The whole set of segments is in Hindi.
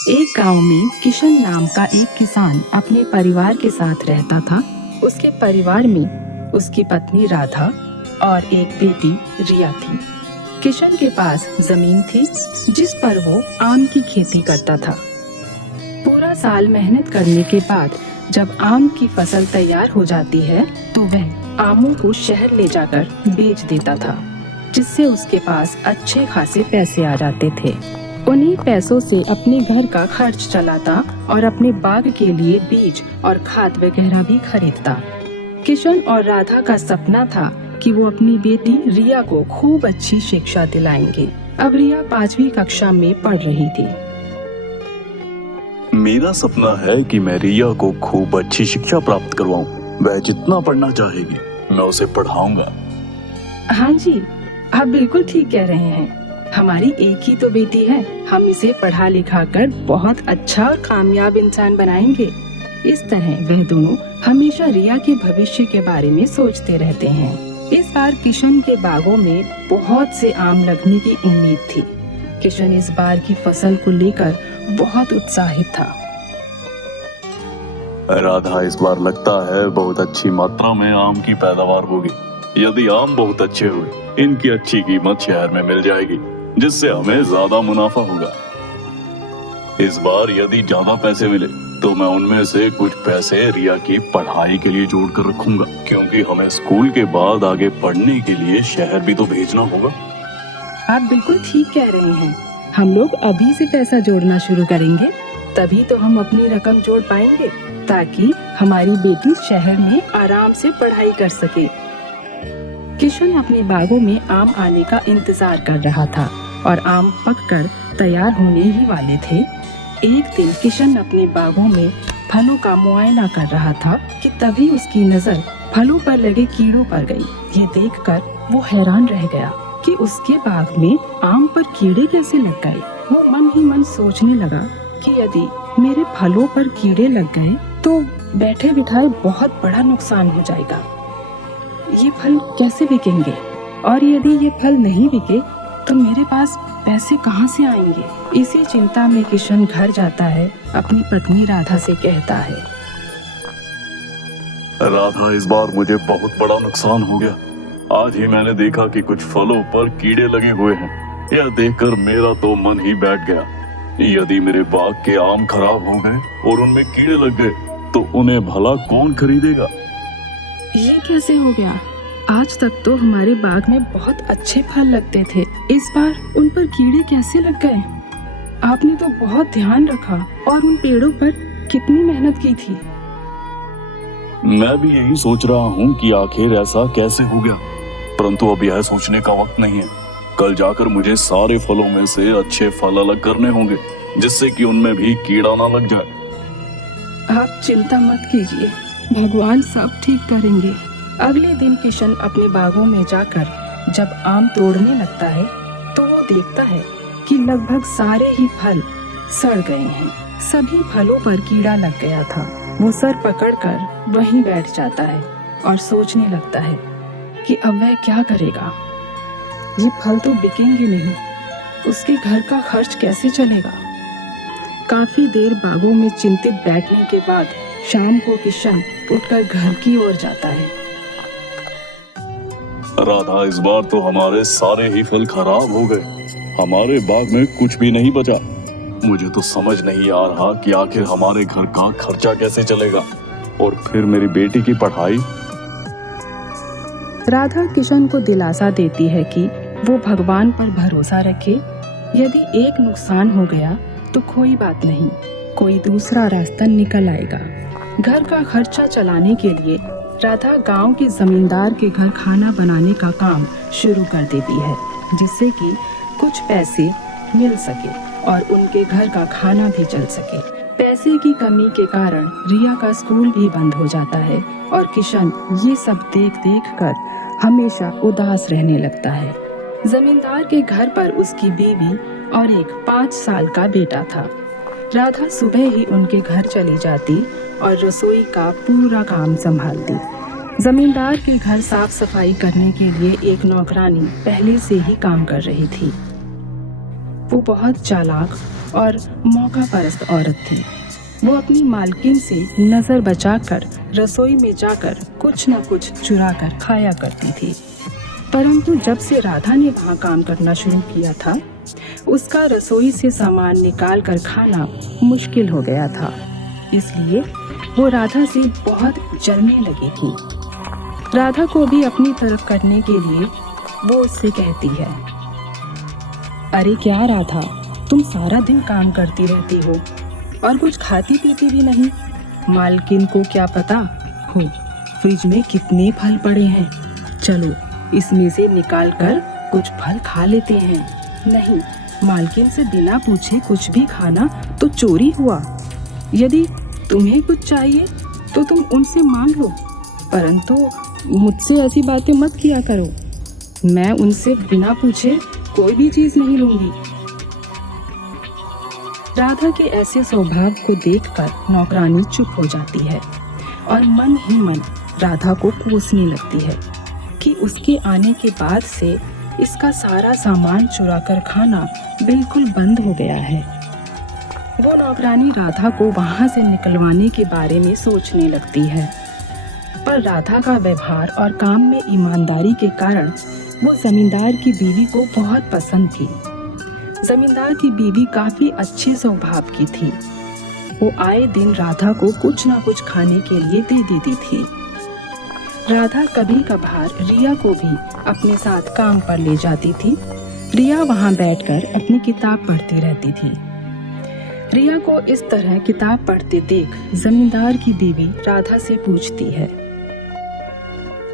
एक गांव में किशन नाम का एक किसान अपने परिवार के साथ रहता था। उसके परिवार में उसकी पत्नी राधा और एक बेटी रिया थी। किशन के पास जमीन थी जिस पर वो आम की खेती करता था। पूरा साल मेहनत करने के बाद जब आम की फसल तैयार हो जाती है तो वह आमों को शहर ले जाकर बेच देता था, जिससे उसके पास अच्छे खासे पैसे आ जाते थे। उन्हीं पैसों से अपने घर का खर्च चलाता और अपने बाग के लिए बीज और खाद वगैरह भी खरीदता। किशन और राधा का सपना था कि वो अपनी बेटी रिया को खूब अच्छी शिक्षा दिलाएंगे। अब रिया 5वीं कक्षा में पढ़ रही थी। मेरा सपना है कि मैं रिया को खूब अच्छी शिक्षा प्राप्त करवाऊं। वह जितना पढ़ना चाहेगी मैं उसे पढ़ाऊंगा। हाँ जी, आप बिल्कुल ठीक कह रहे हैं। हमारी एक ही तो बेटी है, हम इसे पढ़ा लिखा कर बहुत अच्छा और कामयाब इंसान बनाएंगे। इस तरह वह दोनों हमेशा रिया के भविष्य के बारे में सोचते रहते हैं। इस बार किशन के बागों में बहुत से आम लगने की उम्मीद थी। किशन इस बार की फसल को लेकर बहुत उत्साहित था। राधा, इस बार लगता है बहुत अच्छी मात्रा में आम की पैदावार होगी। यदि आम बहुत अच्छे हुए, इनकी अच्छी कीमत शहर में मिल जाएगी, जिससे हमें ज्यादा मुनाफा होगा। इस बार यदि ज्यादा पैसे मिले तो मैं उनमें से कुछ पैसे रिया की पढ़ाई के लिए जोड़ कर रखूंगा, क्योंकि हमें स्कूल के बाद आगे पढ़ने के लिए शहर भी तो भेजना होगा। आप बिल्कुल ठीक कह रहे हैं। हम लोग अभी से पैसा जोड़ना शुरू करेंगे, तभी तो हम अपनी रकम जोड़ पाएंगे, ताकि हमारी बेटी शहर में आराम से पढ़ाई कर सके। किशन अपने बागों में आम आने का इंतजार कर रहा था और आम पककर तैयार होने ही वाले थे। एक दिन किशन अपने बागों में फलों का मुआयना कर रहा था कि तभी उसकी नजर फलों पर लगे कीड़ों पर गई। ये देखकर वो हैरान रह गया कि उसके बाग में आम पर कीड़े कैसे लग गए। वो मन ही मन सोचने लगा कि यदि मेरे फलों पर कीड़े लग गए तो बैठे बिठाए बहुत बड़ा नुकसान हो जाएगा। ये फल कैसे बिकेंगे, और यदि ये फल नहीं बिके तो मेरे पास पैसे कहाँ से आएंगे। इसी चिंता में किशन घर जाता है, अपनी पत्नी राधा से कहता है, राधा, इस बार मुझे बहुत बड़ा नुकसान हो गया। आज ही मैंने देखा कि कुछ फलों पर कीड़े लगे हुए हैं। यह देखकर मेरा तो मन ही बैठ गया। यदि मेरे बाग के आम खराब हो गए और उनमें कीड़े लग गए तो उन्हें भला कौन खरीदेगा। ये कैसे हो गया? आज तक तो हमारे बाग में बहुत अच्छे फल लगते थे, इस बार उन पर कीड़े कैसे लग गए? आपने तो बहुत ध्यान रखा और उन पेड़ों पर कितनी मेहनत की थी। मैं भी यही सोच रहा हूँ कि आखिर ऐसा कैसे हो गया, परंतु अब यह सोचने का वक्त नहीं है। कल जाकर मुझे सारे फलों में से अच्छे फल अलग करने होंगे, जिससे कि उनमें भी कीड़ा ना लग जाए। आप चिंता मत कीजिए, भगवान सब ठीक करेंगे। अगले दिन किशन अपने बागों में जाकर जब आम तोड़ने लगता है तो वो देखता है कि लगभग सारे ही फल सड़ गए हैं। सभी फलों पर कीड़ा लग गया था। वो सर पकड़कर वहीं बैठ जाता है और सोचने लगता है कि अब वह क्या करेगा। ये फल तो बिकेंगे नहीं, उसके घर का खर्च कैसे चलेगा। काफी देर बागों में चिंतित बैठने के बाद शाम को किशन उठकर घर की ओर जाता है। राधा, इस बार तो हमारे सारे ही फल खराब हो गए। हमारे बाग में कुछ भी नहीं बचा। मुझे तो समझ नहीं आ रहा कि आखिर हमारे घर का खर्चा कैसे चलेगा, और फिर मेरी बेटी की पढ़ाई। राधा किशन को दिलासा देती है कि वो भगवान पर भरोसा रखे। यदि एक नुकसान हो गया तो कोई बात नहीं, कोई दूसरा रास्ता निकल आएगा। घर का खर्चा चलाने के लिए राधा गांव के जमींदार के घर खाना बनाने का काम शुरू कर देती है, जिससे कि कुछ पैसे मिल सके और उनके घर का खाना भी चल सके। पैसे की कमी के कारण रिया का स्कूल भी बंद हो जाता है और किशन ये सब देख देख कर हमेशा उदास रहने लगता है। जमींदार के घर पर उसकी बीवी और एक 5 साल का बेटा था। राधा सुबह ही उनके घर चली जाती और रसोई का पूरा काम संभालती। जमींदार के घर साफ सफाई करने के लिए एक नौकरानी पहले से ही काम कर रही थी। वो बहुत चालाक और मौका परस्त औरत थी। वो अपनी मालकिन से नजर बचाकर रसोई में जाकर कुछ न कुछ चुरा कर खाया करती थी। परंतु जब से राधा ने वहाँ काम करना शुरू किया था, उसका रसोई से सामान निकाल कर खाना मुश्किल हो गया था। इसलिए वो राधा से बहुत जलने लगी थी। राधा को भी अपनी तरफ करने के लिए वो उससे कहती है, अरे क्या राधा, तुम सारा दिन काम करती रहती हो और कुछ खाती पीती भी नहीं। मालकिन को क्या पता हो फ्रिज में कितने फल पड़े हैं। चलो इसमें से निकाल कर कुछ फल खा लेते हैं। नहीं, मालकिन से बिना पूछे कुछ भी खाना तो चोरी हुआ। यदि तुम्हें कुछ चाहिए तो तुम उनसे मांग लो, परंतु मुझसे ऐसी बातें मत किया करो। मैं उनसे बिना पूछे कोई भी चीज नहीं लूंगी। राधा के ऐसे स्वभाव को देखकर नौकरानी चुप हो जाती है और मन ही मन राधा को कोसने लगती है कि उसके आने के बाद से इसका सारा सामान चुरा कर खाना बिल्कुल बंद हो गया है। वो नौकरानी राधा को वहां से निकलवाने के बारे में सोचने लगती है, पर राधा का व्यवहार और काम में ईमानदारी के कारण वो जमींदार की बीवी को बहुत पसंद थी। जमींदार की बीवी काफी अच्छे स्वभाव की थी। वो आए दिन राधा को कुछ न कुछ खाने के लिए दे देती थी। राधा कभी कभार रिया को भी अपने साथ काम पर ले जाती थी। रिया वहां बैठकर अपनी किताब पढ़ती रहती थी। रिया को इस तरह किताब पढ़ते देख जमींदार की बीवी राधा से पूछती है,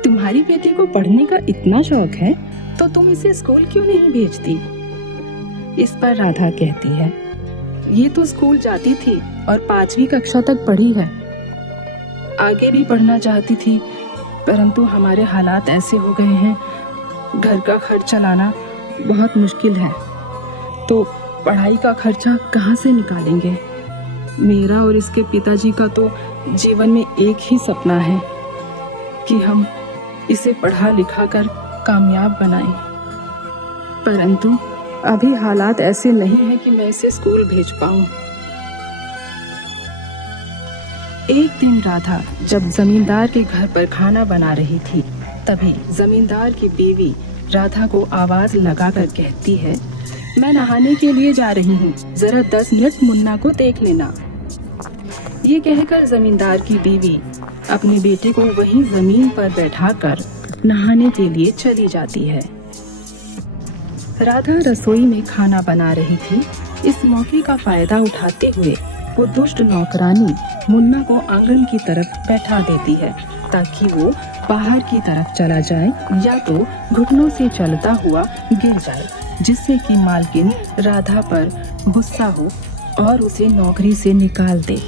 तुम्हारी बेटी को पढ़ने का इतना शौक है तो तुम इसे स्कूल क्यों नहीं भेजती? इस पर राधा कहती है, ये तो स्कूल जाती थी और 5वीं कक्षा तक पढ़ी है। आगे भी पढ़ना चाहती थी, परंतु हमारे हालात ऐसे हो गए हैं, घर का खर्च चलाना बहुत मुश्किल है, तो पढ़ाई का खर्चा कहाँ से निकालेंगे? मेरा और इसके पिताजी का तो जीवन में एक ही सपना है कि हम इसे पढ़ा लिखा कर कामयाब बनाएं। परंतु अभी हालात ऐसे नहीं है कि मैं इसे स्कूल भेज पाऊं। एक दिन राधा जब जमींदार के घर पर खाना बना रही थी, तभी जमींदार की बीवी राधा को आवाज लगाकर कहती है, मैं नहाने के लिए जा रही हूँ, जरा 10 मिनट मुन्ना को देख लेना। ये कहकर जमींदार की बीवी अपने बेटे को वहीं जमीन पर बैठाकर नहाने के लिए चली जाती है। राधा रसोई में खाना बना रही थी। इस मौके का फायदा उठाते हुए वो दुष्ट नौकरानी मुन्ना को आंगन की तरफ बैठा देती है ताकि वो बाहर की तरफ चला जाए या तो घुटनों से चलता हुआ गिर जाए, जिससे कि मालकिन राधा पर गुस्सा हो और उसे नौकरी से निकाल दे।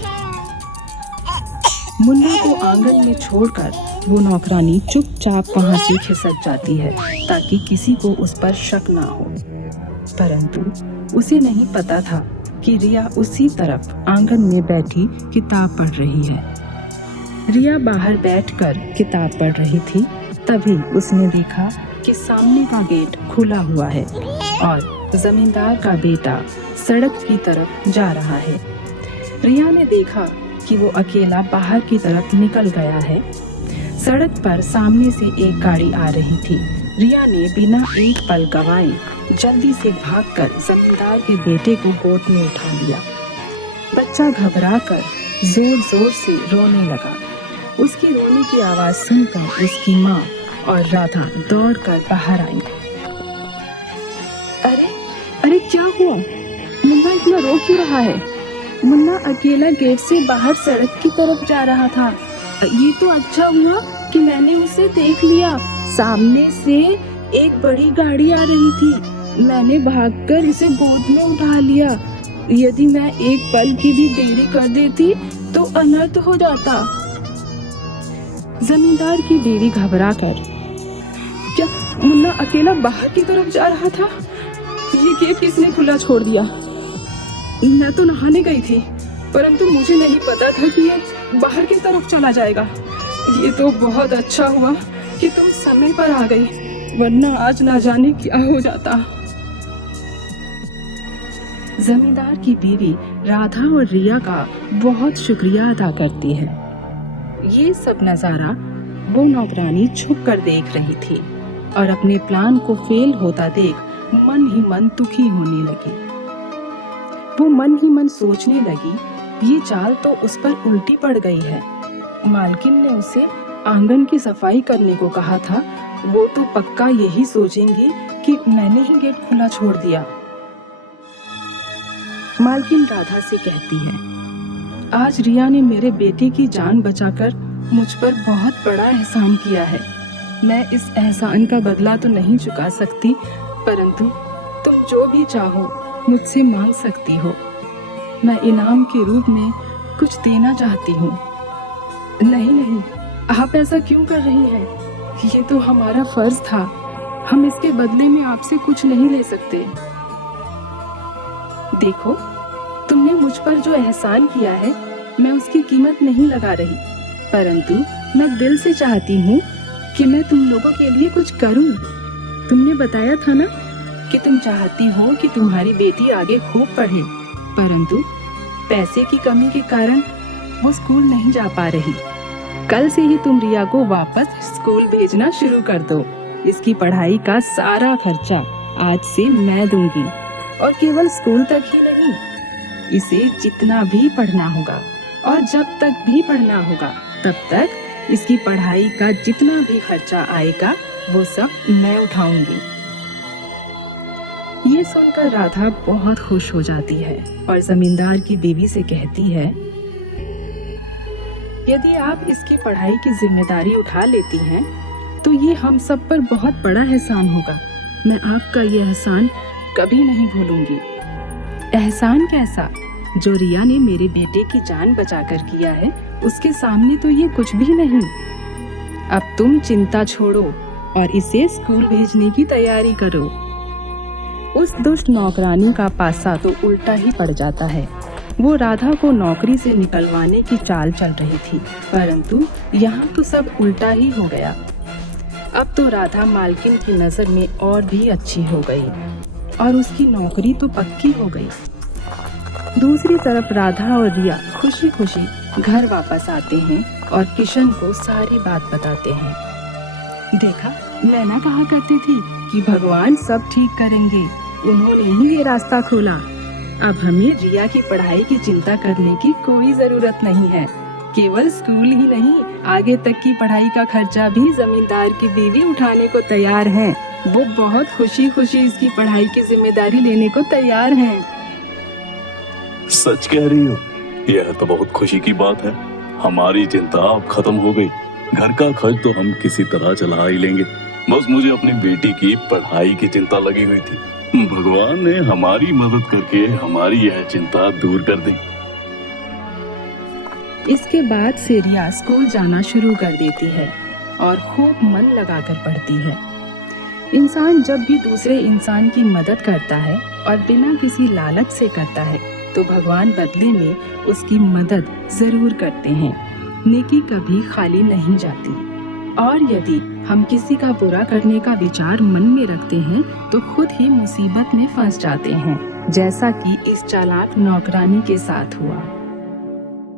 मुन्ना को आंगन में छोड़कर वो नौकरानी चुपचाप वहां से खिसक जाती है ताकि किसी को उस पर शक ना हो। परंतु उसे नहीं पता था कि रिया उसी तरफ आंगन में बैठी किताब पढ़ रही है। रिया बाहर बैठकर किताब पढ़ रही थी, तभी उसने देखा कि सामने का गेट खुला हुआ है और जमींदार का बेटा सड़क की तरफ जा रहा है। रिया ने देखा कि वो अकेला बाहर की तरफ निकल गया है। सड़क पर सामने से एक गाड़ी आ रही थी। रिया ने बिना एक पल गवाए जल्दी से भागकर जमींदार के बेटे को गोद में उठा लिया। बच्चा घबराकर जोर जोर से रोने लगा। उसकी रोने की आवाज सुनकर उसकी माँ और राधा दौड़कर बाहर आई। अरे अरे क्या हुआ? मुन्ना इतना रो क्यों रहा है? मुन्ना अकेला गेट से बाहर सड़क की तरफ जा रहा था। ये तो अच्छा हुआ कि मैंने उसे देख लिया। सामने से एक बड़ी गाड़ी आ रही थी। मैंने भागकर इसे गोद में उठा लिया। यदि मैं एक पल की भी देरी कर देती तो अनर्थ हो जाता। जमींदार की बीवी घबराकर, क्या मुन्ना अकेला बाहर की तरफ जा रहा था? ये गेट किसने खुला छोड़ दिया? मैं तो नहाने गई थी, परंतु मुझे नहीं पता था कि ये बाहर की तरफ चला जाएगा। ये तो बहुत अच्छा हुआ कि तुम समय पर आ गई, वरना आज ना जाने क्या हो जाता। जमींदार की बीवी राधा और रिया का बहुत शुक्रिया अदा करती है। ये सब नजारा वो नौकरानी छुप कर देख रही थी और अपने प्लान को फेल होता देख मन ही मन दुखी होने लगी। वो मन ही मन सोचने लगी, ये चाल तो उस पर उल्टी पड़ गई है। मालकिन ने उसे आंगन की सफाई करने को कहा था, वो तो पक्का यही सोचेंगी कि मैंने ही गेट खुला छोड़ दिया। मालकिन राधा से कहती है, आज रिया ने मेरे बेटे की जान बचाकर मुझ पर बहुत बड़ा एहसान किया है। मैं इस एहसान का बदला तो नहीं चुका सकती, परंतु तुम जो भी चाहो मुझसे मांग सकती हो। मैं इनाम के रूप में कुछ देना चाहती हूँ। नहीं नहीं, आप ऐसा क्यों कर रही हैं? ये तो हमारा फर्ज था। हम इसके बदले में आपसे कुछ नहीं ले सकते। देखो, तुमने मुझ पर जो एहसान किया है, मैं उसकी कीमत नहीं लगा रही, परंतु मैं दिल से चाहती हूँ कि मैं तुम लोगों के लिए कुछ करूँ। तुमने बताया था ना कि तुम चाहती हो कि तुम्हारी बेटी आगे खूब पढ़े, परंतु पैसे की कमी के कारण वो स्कूल नहीं जा पा रही। कल से ही तुम रिया को वापस स्कूल भेजना शुरू कर दो। इसकी पढ़ाई का सारा खर्चा आज से मैं दूंगी, और केवल स्कूल तक ही नहीं, इसे जितना भी पढ़ना होगा और जब तक भी पढ़ना होगा तब तक इसकी पढ़ाई का जितना भी खर्चा आएगा वो सब मैं उठाऊंगी। ये सुनकर राधा बहुत खुश हो जाती है और जमींदार की बीवी से कहती है, यदि आप इसकी पढ़ाई की जिम्मेदारी उठा लेती हैं तो ये हम सब पर बहुत बड़ा एहसान होगा। मैं आपका ये एहसान कभी नहीं भूलूंगी। एहसान कैसा? जो रिया ने मेरे बेटे की जान बचाकर किया है, उसके सामने तो ये कुछ भी नहीं। अब तुम चिंता छोड़ो और इसे स्कूल भेजने की तैयारी करो। उस दुष्ट नौकरानी का पासा तो उल्टा ही पड़ जाता है। वो राधा को नौकरी से निकलवाने की चाल चल रही थी, परंतु यहाँ तो सब उल्टा ही हो गया। अब तो राधा मालकिन की नजर में और भी अच्छी हो गई और उसकी नौकरी तो पक्की हो गई। दूसरी तरफ राधा और रिया खुशी खुशी घर वापस आते हैं और किशन को सारी बात बताते हैं। देखा, मैं ना कहा करती थी कि भगवान सब ठीक करेंगे, उन्होंने ही ये रास्ता खोला। अब हमें रिया की पढ़ाई की चिंता करने की कोई जरूरत नहीं है। केवल स्कूल ही नहीं, आगे तक की पढ़ाई का खर्चा भी जमींदार की बीवी उठाने को तैयार है। वो बहुत खुशी खुशी इसकी पढ़ाई की जिम्मेदारी लेने को तैयार हैं। सच कह रही हो, यह तो बहुत खुशी की बात है। हमारी चिंता अब खत्म हो गई। घर का खर्च तो हम किसी तरह चला ही लेंगे। बस मुझे अपनी बेटी की पढ़ाई की चिंता लगी हुई थी। भगवान ने हमारी मदद करके हमारी यह चिंता दूर कर दी। इसके बाद से रिया स्कूल जाना शुरू कर देती है और खूब मन लगाकर पढ़ती है। इंसान जब भी दूसरे इंसान की मदद करता है और बिना किसी लालच से करता है, तो भगवान बदले में उसकी मदद जरूर करते हैं। नेकी कभी खाली नहीं जाती। और यदि हम किसी का बुरा करने का विचार मन में रखते हैं तो खुद ही मुसीबत में फंस जाते हैं, जैसा कि इस चालाक नौकरानी के साथ हुआ।